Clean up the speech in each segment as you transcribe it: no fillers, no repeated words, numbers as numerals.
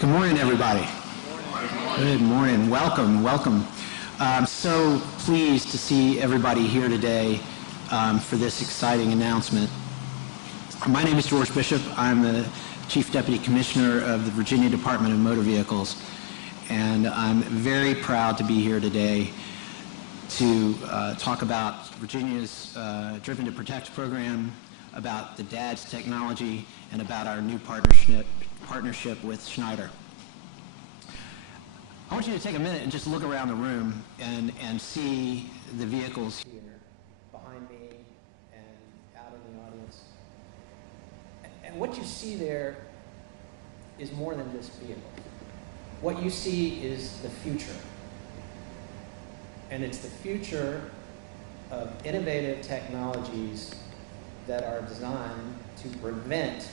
Good morning, everybody. Good morning. Welcome, welcome. I'm so pleased to see everybody here today for this exciting announcement. My name is George Bishop. I'm the Chief Deputy Commissioner of the Virginia Department of Motor Vehicles, and I'm very proud to be here today to talk about Virginia's Driven to Protect program, about the DADS technology, and about our new partnership with Schneider. I want you to take a minute and just look around the room and see the vehicles here behind me and out in the audience. And what you see there is more than just vehicles. What you see is the future. And it's the future of innovative technologies that are designed to prevent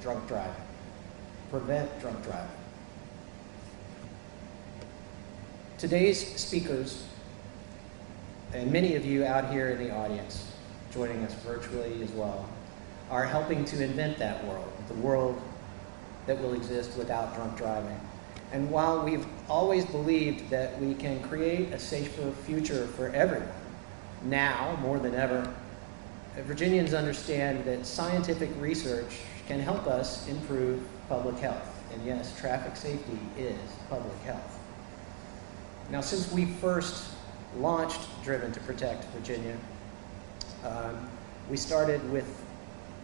drunk driving. Prevent drunk driving. Today's speakers, and many of you out here in the audience, joining us virtually as well, are helping to invent that world, the world that will exist without drunk driving. And while we've always believed that we can create a safer future for everyone, now more than ever, Virginians understand that scientific research can help us improve public health. And yes, traffic safety is public health. Now, since we first launched Driven to Protect Virginia, we started with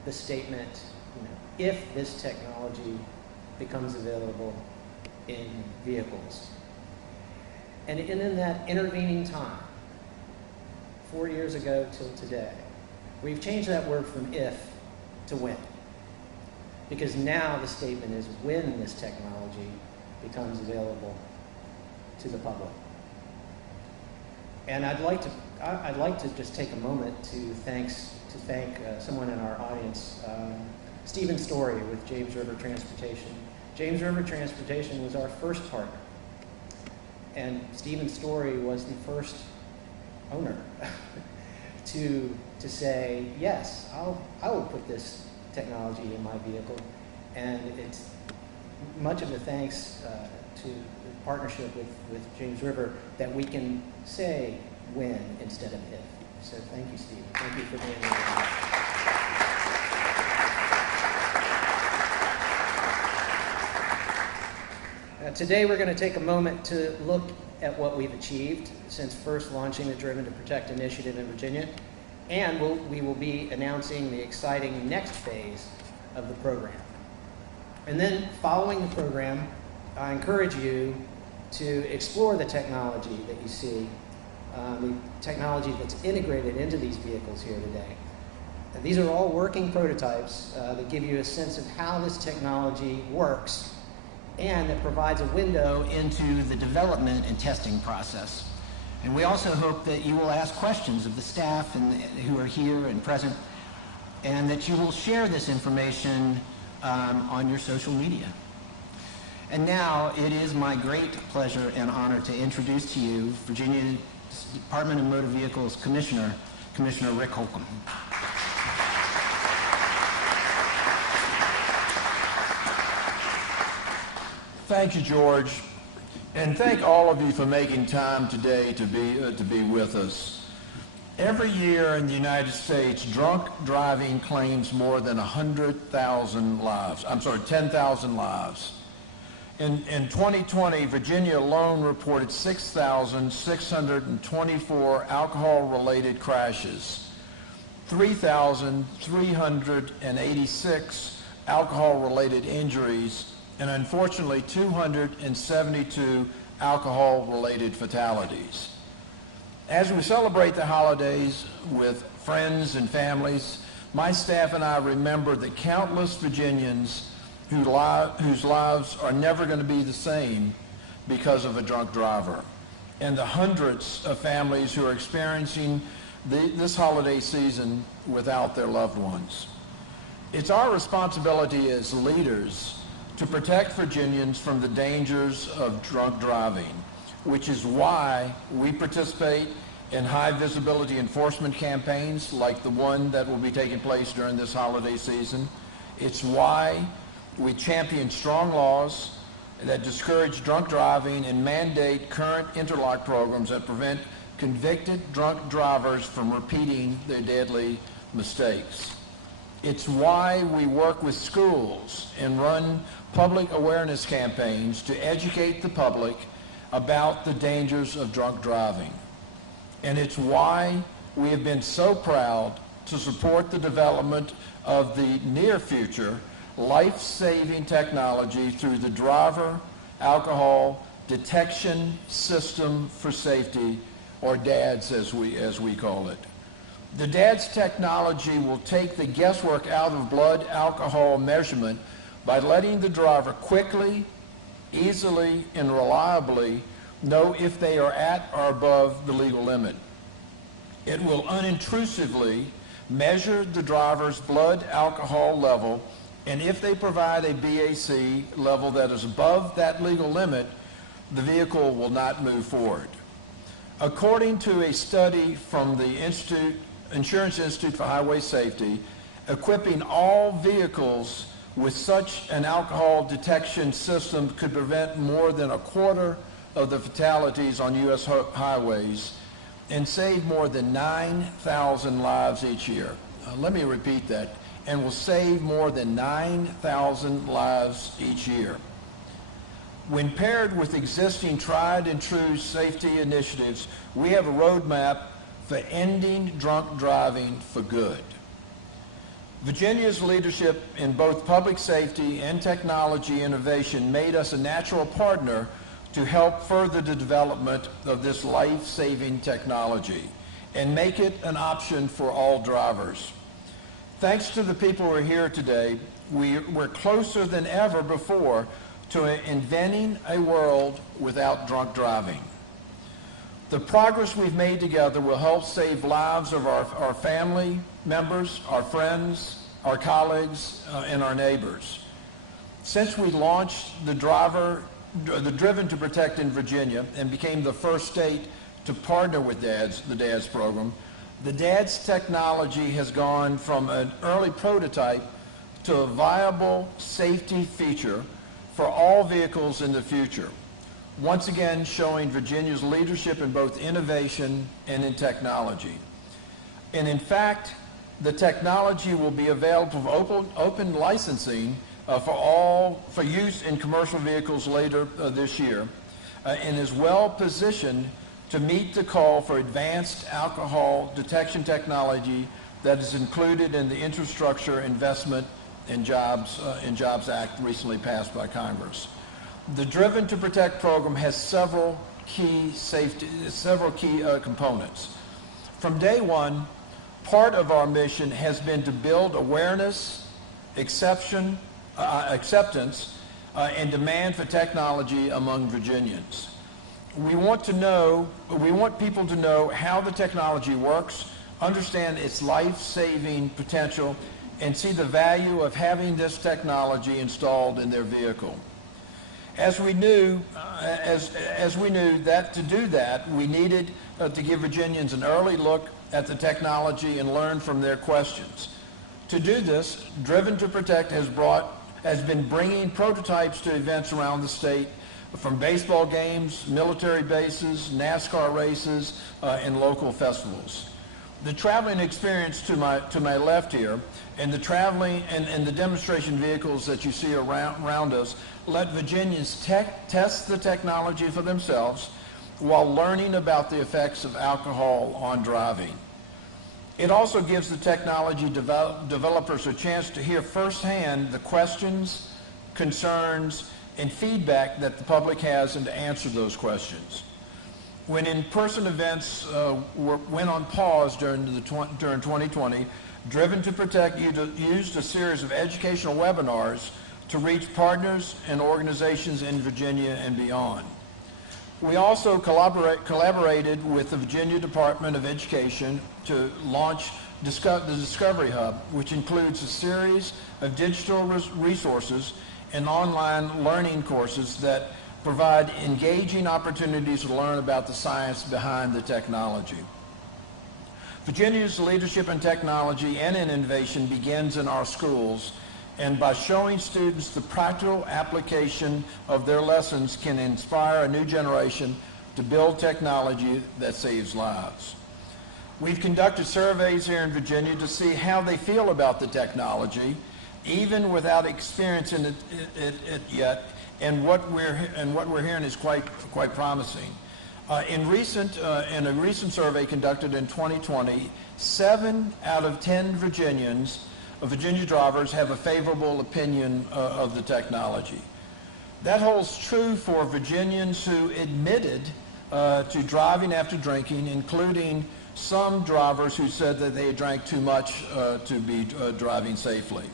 the statement, if this technology becomes available in vehicles. And in that intervening time, 4 years ago till today, we've changed that word from if to when. Because now the statement is when this technology becomes available to the public. And I'd like to just take a moment to thank someone in our audience, Stephen Story with James River Transportation. James River Transportation was our first partner, and Stephen Story was the first owner to say, yes, I will put this technology in my vehicle. And it's much of the thanks to the partnership with James River that we can say when instead of if. So thank you, Steve. Thank you for being here. Today we're going to take a moment to look at what we've achieved since first launching the Driven to Protect initiative in Virginia, and we will be announcing the exciting next phase of the program. And then following the program, I encourage you to explore the technology that you see, the technology that's integrated into these vehicles here today. And these are all working prototypes that give you a sense of how this technology works and that provides a window into the development and testing process. And we also hope that you will ask questions of the staff who are here and present, and that you will share this information on your social media. And now it is my great pleasure and honor to introduce to you Virginia Department of Motor Vehicles Commissioner Rick Holcomb. Thank you, George, and thank all of you for making time today to be with us. Every year in the United States, drunk driving claims more than 10,000 lives. In 2020, Virginia alone reported 6,624 alcohol-related crashes, 3,386 alcohol-related injuries, and unfortunately 272 alcohol-related fatalities. As we celebrate the holidays with friends and families, my staff and I remember the countless Virginians whose lives are never going to be the same because of a drunk driver, and the hundreds of families who are experiencing this holiday season without their loved ones. It's our responsibility as leaders to protect Virginians from the dangers of drunk driving, which is why we participate in high visibility enforcement campaigns like the one that will be taking place during this holiday season. It's why we champion strong laws, that discourage drunk driving and mandate current interlock programs that prevent convicted drunk drivers from repeating their deadly mistakes. It's why we work with schools and run public awareness campaigns to educate the public about the dangers of drunk driving. And it's why we have been so proud to support the development of the near future life-saving technology through the Driver Alcohol Detection System for Safety, or DADS as we call it. The DADS technology will take the guesswork out of blood alcohol measurement by letting the driver quickly, easily, and reliably know if they are at or above the legal limit. It will unintrusively measure the driver's blood alcohol level, and if they provide a BAC level that is above that legal limit, the vehicle will not move forward. According to a study from the Insurance Institute for Highway Safety, equipping all vehicles with such an alcohol detection system could prevent more than a quarter of the fatalities on U.S. highways and save more than 9,000 lives each year. Let me repeat that. And will save more than 9,000 lives each year. When paired with existing tried and true safety initiatives, we have a roadmap for ending drunk driving for good. Virginia's leadership in both public safety and technology innovation made us a natural partner to help further the development of this life-saving technology and make it an option for all drivers. Thanks to the people who are here today, we're closer than ever before to inventing a world without drunk driving. The progress we've made together will help save lives of our family members, our friends, our colleagues, and our neighbors. Since we launched the Driven to Protect in Virginia and became the first state to partner with the DADS program, the DADS technology has gone from an early prototype to a viable safety feature for all vehicles in the future, once again showing Virginia's leadership in both innovation and in technology. And in fact, the technology will be available for open licensing for use in commercial vehicles later this year, and is well positioned to meet the call for advanced alcohol detection technology that is included in the Infrastructure Investment and Jobs Act recently passed by Congress. The Driven to Protect program has several key components. From day one, part of our mission has been to build awareness, acceptance, and demand for technology among Virginians. We want people to know how the technology works, understand its life-saving potential, and see the value of having this technology installed in their vehicle. As we knew that to do that, we needed to give Virginians an early look at the technology and learn from their questions. To do this, Driven to Protect has been bringing prototypes to events around the state, from baseball games, military bases, NASCAR races, and local festivals. The traveling experience to my left here, and the traveling and the demonstration vehicles that you see around us, let Virginians test the technology for themselves while learning about the effects of alcohol on driving. It also gives the technology developers a chance to hear firsthand the questions, concerns, and feedback that the public has, and to answer those questions. When in-person events went on pause during 2020, Driven to Protect used a series of educational webinars to reach partners and organizations in Virginia and beyond. We also collaborated with the Virginia Department of Education to launch the Discovery Hub, which includes a series of digital resources and online learning courses that provide engaging opportunities to learn about the science behind the technology. Virginia's leadership in technology and in innovation begins in our schools, and by showing students the practical application of their lessons can inspire a new generation to build technology that saves lives. We've conducted surveys here in Virginia to see how they feel about the technology, even without experiencing it yet, and what we're hearing is quite promising. In a recent survey conducted in 2020, 7 out of 10 Virginia drivers have a favorable opinion of the technology. That holds true for Virginians who admitted to driving after drinking, including some drivers who said that they had drank too much to be driving safely.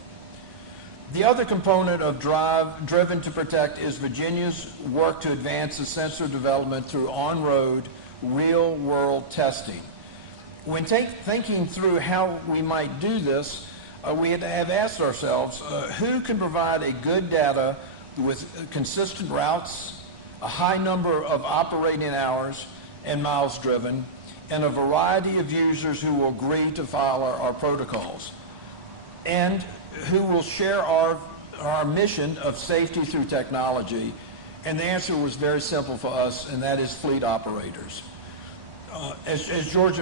The other component of Driven to Protect is Virginia's work to advance the sensor development through on-road, real-world testing. When thinking through how we might do this, we have asked ourselves, who can provide a good data with consistent routes, a high number of operating hours and miles driven, and a variety of users who will agree to follow our protocols, and who will share our mission of safety through technology? And the answer was very simple for us, and that is fleet operators. As George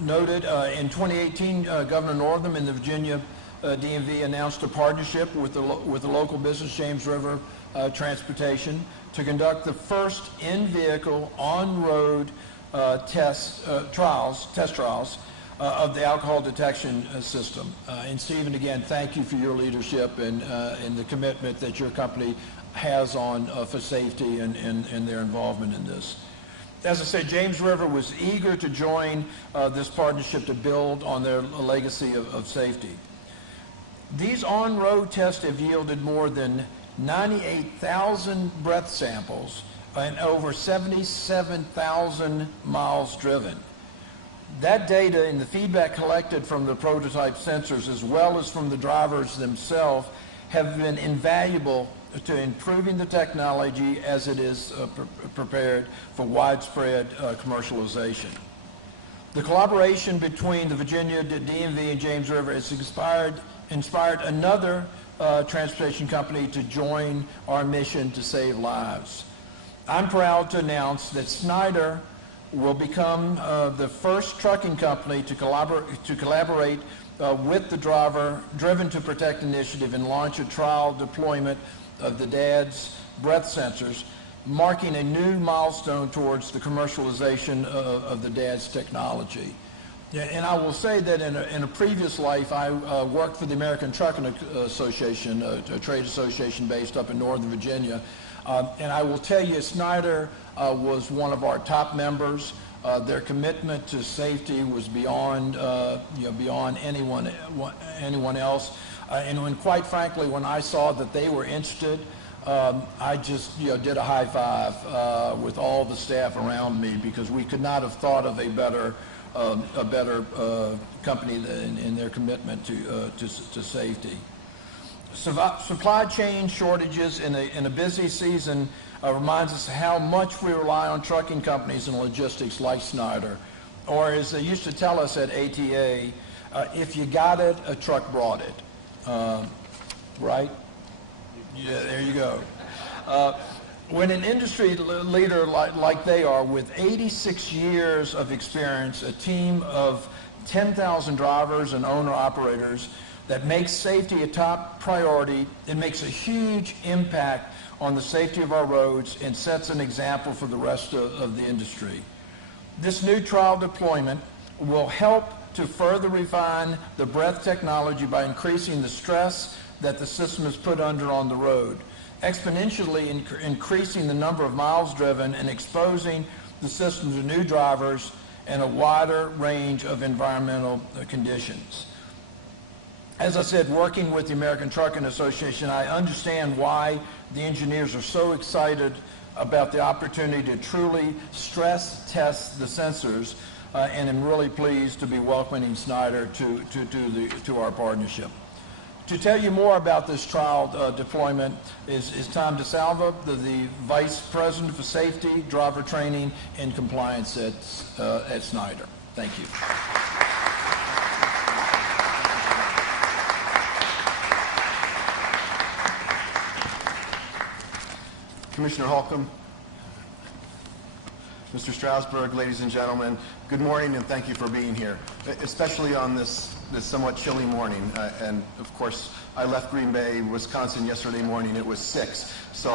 noted, in 2018, Governor Northam and the Virginia DMV announced a partnership with the local business, James River Transportation, to conduct the first in-vehicle, on-road test trials of the alcohol detection system. And Stephen, again, thank you for your leadership and the commitment that your company has on for safety and their involvement in this. As I said, James River was eager to join this partnership to build on their legacy of safety. These on-road tests have yielded more than 98,000 breath samples and over 77,000 miles driven. That data and the feedback collected from the prototype sensors, as well as from the drivers themselves, have been invaluable to improving the technology as it is prepared for widespread commercialization. The collaboration between the Virginia DMV and James River has inspired another transportation company to join our mission to save lives. I'm proud to announce that Schneider will become the first trucking company to collaborate with the Driven to Protect initiative and launch a trial deployment of the DAD's breath sensors, marking a new milestone towards the commercialization of the DAD's technology. Yeah, and I will say that in a previous life, I worked for the American Trucking Association, a trade association based up in Northern Virginia. And I will tell you, Schneider was one of our top members. Their commitment to safety was beyond anyone else. And quite frankly, when I saw that they were interested, I just did a high five with all the staff around me, because we could not have thought of a better company in their commitment to safety. Supply chain shortages in a busy season reminds us how much we rely on trucking companies and logistics like Schneider, or as they used to tell us at ATA, if you got it, a truck brought it. Right? Yeah, there you go. When an industry leader like they are, with 86 years of experience, a team of 10,000 drivers and owner-operators that makes safety a top priority, it makes a huge impact on the safety of our roads and sets an example for the rest of the industry. This new trial deployment will help to further refine the breath technology by increasing the stress that the system is put under on the road, exponentially increasing the number of miles driven and exposing the system to new drivers and a wider range of environmental conditions. As I said, working with the American Trucking Association, I understand why the engineers are so excited about the opportunity to truly stress test the sensors, and I'm really pleased to be welcoming Schneider to our partnership. To tell you more about this trial deployment is Tom DeSalva, the Vice President for Safety, Driver Training, and Compliance at Schneider. Thank you. Commissioner Holcomb, Mr. Strasburg, ladies and gentlemen, good morning and thank you for being here, especially on this somewhat chilly morning. And of course, I left Green Bay, Wisconsin yesterday morning. It was 6, so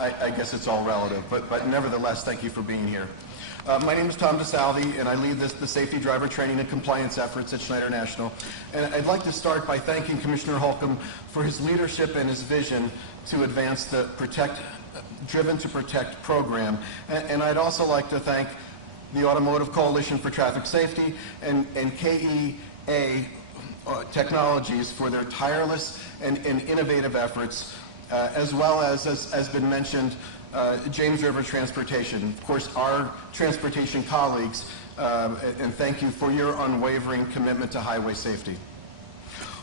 I guess it's all relative. But nevertheless, thank you for being here. My name is Tom DeSalvi, and I lead the safety driver training and compliance efforts at Schneider National. And I'd like to start by thanking Commissioner Holcomb for his leadership and his vision to advance the Driven to Protect program. And I'd also like to thank the Automotive Coalition for Traffic Safety and KEA Technologies for their tireless and innovative efforts, as well as has been mentioned, James River Transportation. Of course, our transportation colleagues, and thank you for your unwavering commitment to highway safety.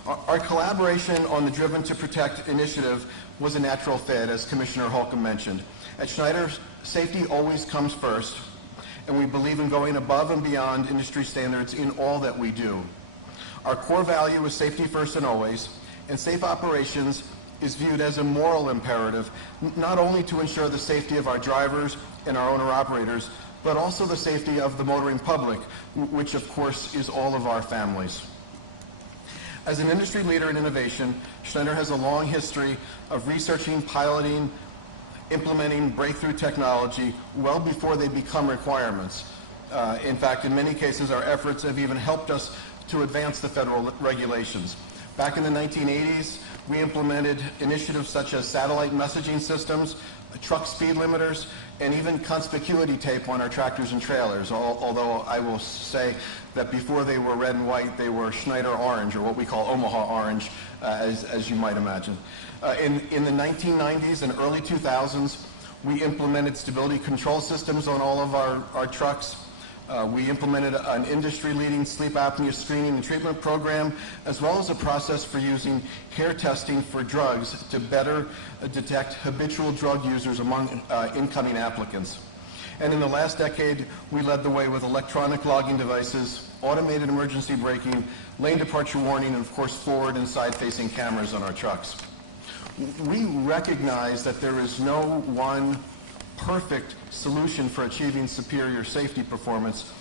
Our collaboration on the Driven to Protect initiative was a natural fit, as Commissioner Holcomb mentioned. At Schneider, safety always comes first, and we believe in going above and beyond industry standards in all that we do. Our core value is safety first and always, and safe operations is viewed as a moral imperative, not only to ensure the safety of our drivers and our owner-operators, but also the safety of the motoring public, which of course is all of our families. As an industry leader in innovation, Schneider has a long history of researching, piloting, implementing breakthrough technology well before they become requirements. In fact, in many cases, our efforts have even helped us to advance the federal regulations. Back in the 1980s, we implemented initiatives such as satellite messaging systems, truck speed limiters, and even conspicuity tape on our tractors and trailers, although I will say that before they were red and white, they were Schneider orange, or what we call Omaha orange, as you might imagine. In the 1990s and early 2000s, we implemented stability control systems on all of our trucks. We implemented an industry-leading sleep apnea screening and treatment program, as well as a process for using hair testing for drugs to better detect habitual drug users among incoming applicants. And in the last decade, we led the way with electronic logging devices, automated emergency braking, lane departure warning, and of course forward and side-facing cameras on our trucks. We recognize that there is no one perfect solution for achieving superior safety performance.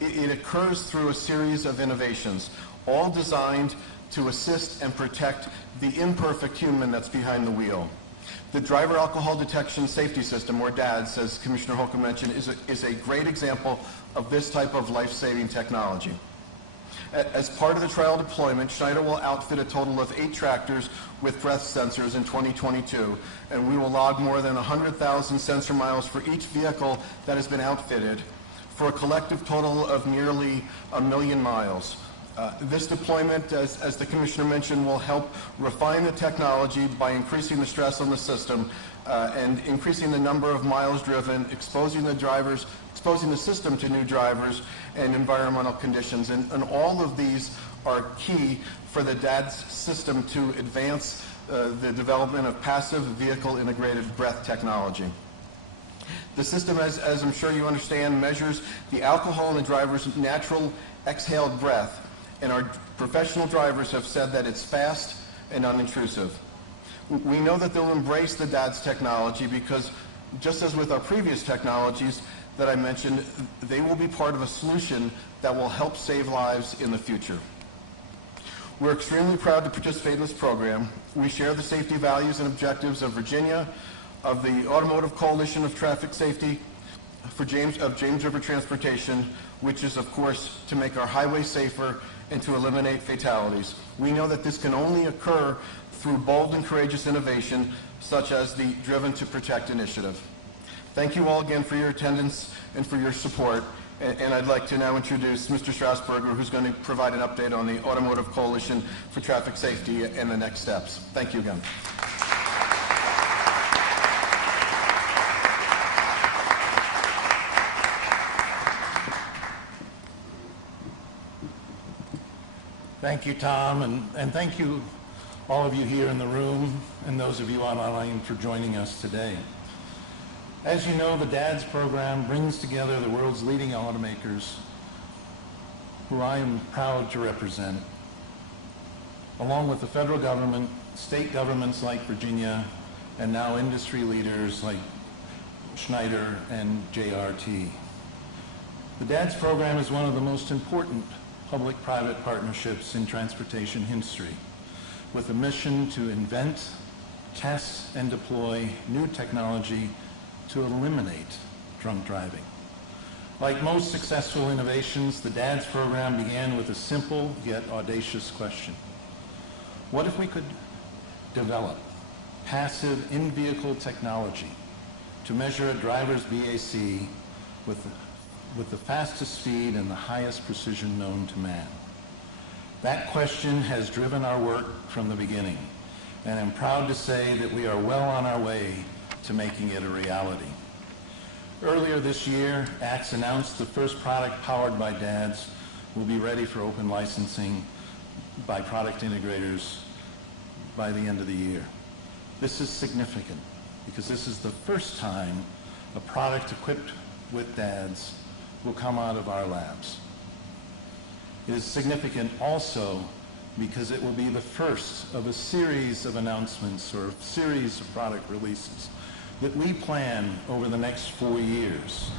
It occurs through a series of innovations, all designed to assist and protect the imperfect human that's behind the wheel. The Driver Alcohol Detection Safety System, or DADS, as Commissioner Holcomb mentioned, is a great example of this type of life-saving technology. As part of the trial deployment, Schneider will outfit a total of 8 tractors with breath sensors in 2022, and we will log more than 100,000 sensor miles for each vehicle that has been outfitted, for a collective total of nearly 1 million miles. This deployment, as the Commissioner mentioned, will help refine the technology by increasing the stress on the system and increasing the number of miles driven, exposing the system to new drivers and environmental conditions. And all of these are key for the DADS system to advance the development of passive vehicle integrated breath technology. The system, as I'm sure you understand, measures the alcohol in the driver's natural exhaled breath, and our professional drivers have said that it's fast and unintrusive. We know that they'll embrace the DADS technology because, just as with our previous technologies that I mentioned, they will be part of a solution that will help save lives in the future. We're extremely proud to participate in this program. We share the safety values and objectives of Virginia, of the Automotive Coalition of Traffic Safety, of James River Transportation, which is, of course, to make our highways safer and to eliminate fatalities. We know that this can only occur through bold and courageous innovation, such as the Driven to Protect initiative. Thank you all again for your attendance and for your support. And I'd like to now introduce Mr. Strasburger, who's going to provide an update on the Automotive Coalition for Traffic Safety and the next steps. Thank you again. Thank you, Tom, and thank you, all of you here in the room, and those of you online for joining us today. As you know, the DADS program brings together the world's leading automakers, who I am proud to represent, along with the federal government, state governments like Virginia, and now industry leaders like Schneider and JRT. The DADS program is one of the most important public-private partnerships in transportation history, with a mission to invent, test, and deploy new technology to eliminate drunk driving. Like most successful innovations, the DADS program began with a simple yet audacious question. What if we could develop passive in-vehicle technology to measure a driver's BAC with the fastest speed and the highest precision known to man? That question has driven our work from the beginning, and I'm proud to say that we are well on our way to making it a reality. Earlier this year, ACTS announced the first product powered by DADS will be ready for open licensing by product integrators by the end of the year. This is significant because this is the first time a product equipped with DADS will come out of our labs. It is significant also because it will be the first of a series of announcements or a series of product releases that we plan over the next 4 years.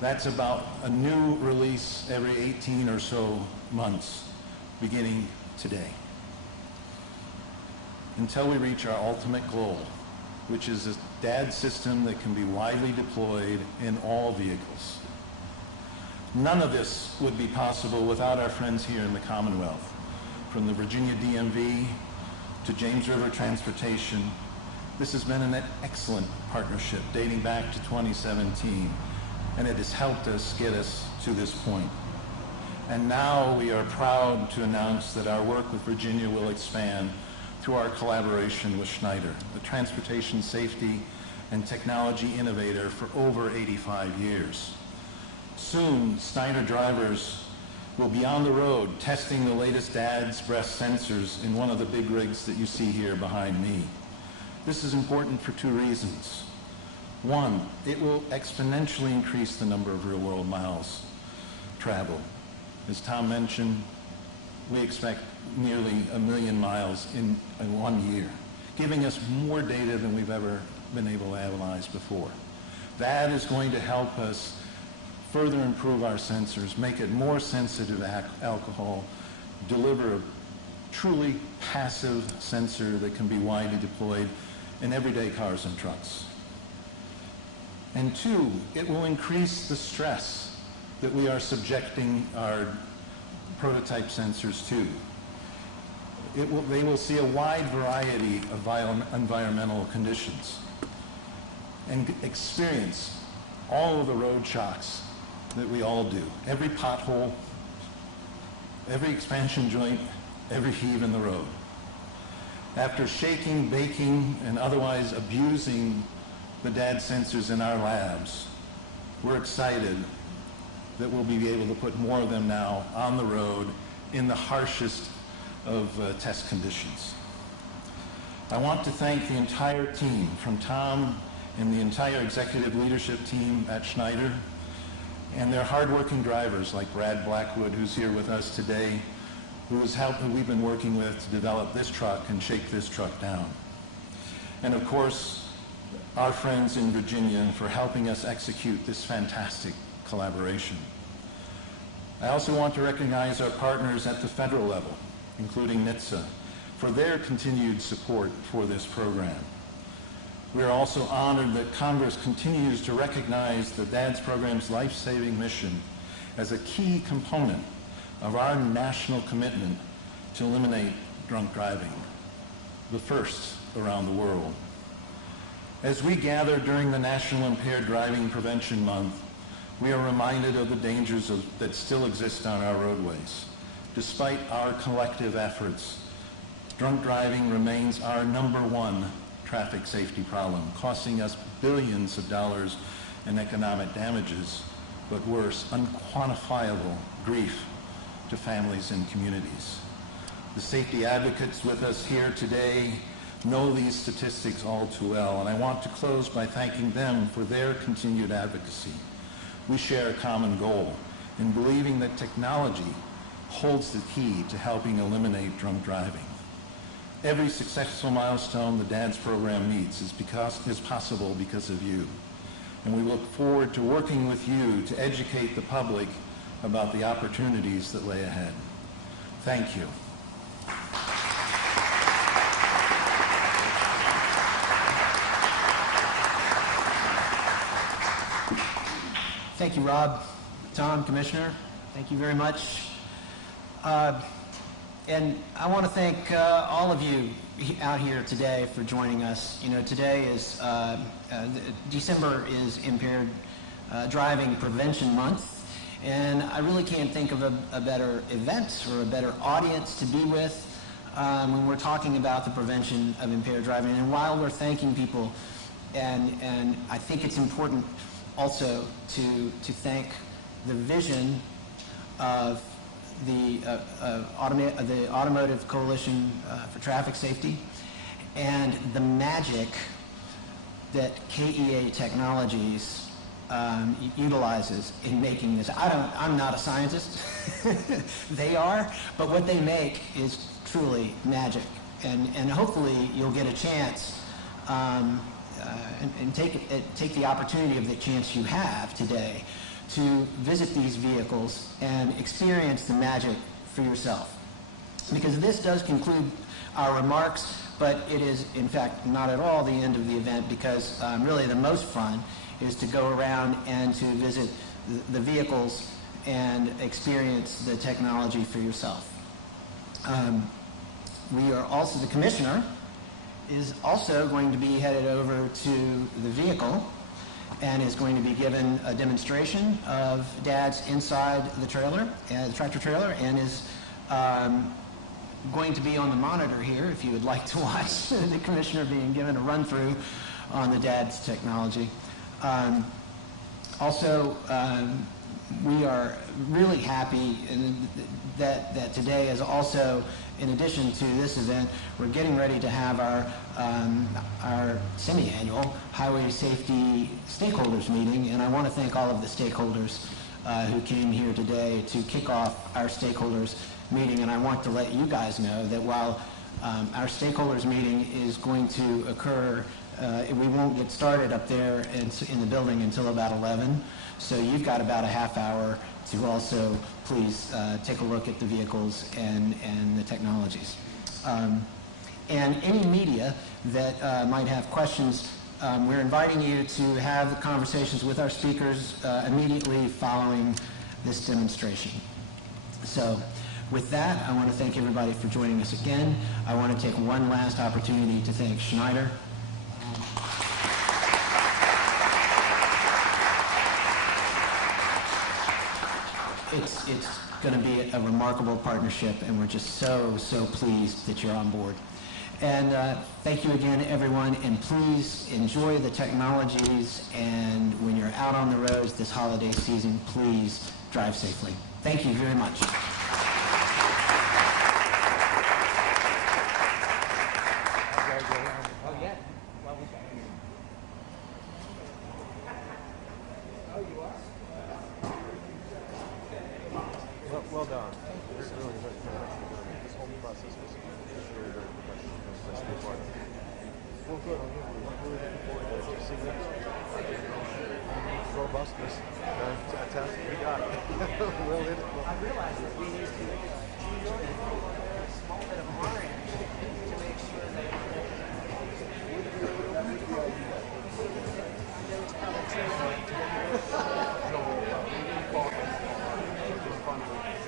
That's about a new release every 18 or so months, beginning today, until we reach our ultimate goal, which is a DAD system that can be widely deployed in all vehicles. None of this would be possible without our friends here in the Commonwealth, from the Virginia DMV to James River Transportation. This has been an excellent partnership dating back to 2017, and it has helped us get us to this point. And now we are proud to announce that our work with Virginia will expand through our collaboration with Schneider, a transportation safety and technology innovator for over 85 years. Soon, Schneider drivers will be on the road testing the latest DADS breath sensors in one of the big rigs that you see here behind me. This is important for two reasons. One, it will exponentially increase the number of real-world miles traveled. As Tom mentioned, we expect nearly 1 million miles in 1 year, giving us more data than we've ever been able to analyze before. That is going to help us further improve our sensors, make it more sensitive to alcohol, deliver a truly passive sensor that can be widely deployed in everyday cars and trucks. And two, it will increase the stress that we are subjecting our prototype sensors to. They will see a wide variety of environmental conditions and experience all of the road shocks that we all do. Every pothole, every expansion joint, every heave in the road. After shaking, baking, and otherwise abusing the DAD sensors in our labs, we're excited that we'll be able to put more of them now on the road in the harshest of test conditions. I want to thank the entire team, from Tom and the entire executive leadership team at Schneider, and their hardworking drivers like Brad Blackwood, who's here with us today, who we've been working with to develop this truck and shake this truck down. And of course, our friends in Virginia for helping us execute this fantastic collaboration. I also want to recognize our partners at the federal level, including NHTSA, for their continued support for this program. We are also honored that Congress continues to recognize the DADS program's life-saving mission as a key component of our national commitment to eliminate drunk driving, the first around the world. As we gather during the National Impaired Driving Prevention Month, we are reminded of the dangers that still exist on our roadways. Despite our collective efforts, drunk driving remains our #1 traffic safety problem, costing us billions of dollars in economic damages, but worse, unquantifiable grief to families and communities. The safety advocates with us here today know these statistics all too well, and I want to close by thanking them for their continued advocacy. We share a common goal in believing that technology holds the key to helping eliminate drunk driving. Every successful milestone the DADS program meets is possible because of you. And we look forward to working with you to educate the public about the opportunities that lay ahead. Thank you. Thank you, Rob, Tom, Commissioner. Thank you very much. And I want to thank all of you out here today for joining us. You know, today is, December is Impaired Driving Prevention Month, and I really can't think of a better event or a better audience to be with when we're talking about the prevention of impaired driving. And while we're thanking people, and I think it's important also to thank the vision of the Automotive Coalition for Traffic Safety and the magic that KEA Technologies utilizes in making this. I'm not a scientist. They are, but what they make is truly magic. And hopefully you'll get a chance and take the opportunity of the chance you have today to visit these vehicles and experience the magic for yourself. Because this does conclude our remarks, but it is in fact not at all the end of the event, because really the most fun is to go around and to visit the vehicles and experience the technology for yourself. We are also, the Commissioner is also going to be headed over to the vehicle and is going to be given a demonstration of DADS inside the trailer, the tractor trailer, and is going to be on the monitor here if you would like to watch the Commissioner being given a run-through on the DADS technology. Also, we are really happy that today is also, in addition to this event, we're getting ready to have our semi-annual highway safety stakeholders meeting, and I want to thank all of the stakeholders who came here today to kick off our stakeholders meeting. And I want to let you guys know that while our stakeholders meeting is going to occur, we won't get started up there in the building until about 11. So you've got about a half hour to also please take a look at the vehicles and the technologies. And any media that might have questions, we're inviting you to have conversations with our speakers immediately following this demonstration. So with that, I want to thank everybody for joining us again. I want to take one last opportunity to thank Schneider. It's going to be a remarkable partnership, and we're just so pleased that you're on board. And thank you again, everyone, and please enjoy the technologies, and when you're out on the roads this holiday season, please drive safely. Thank you very much. Well done. This really good. This whole process was really very professional. Well, good on you. I'm really looking forward to seeing that. Robustness. Fantastic. We got it. Well, I realize that we need to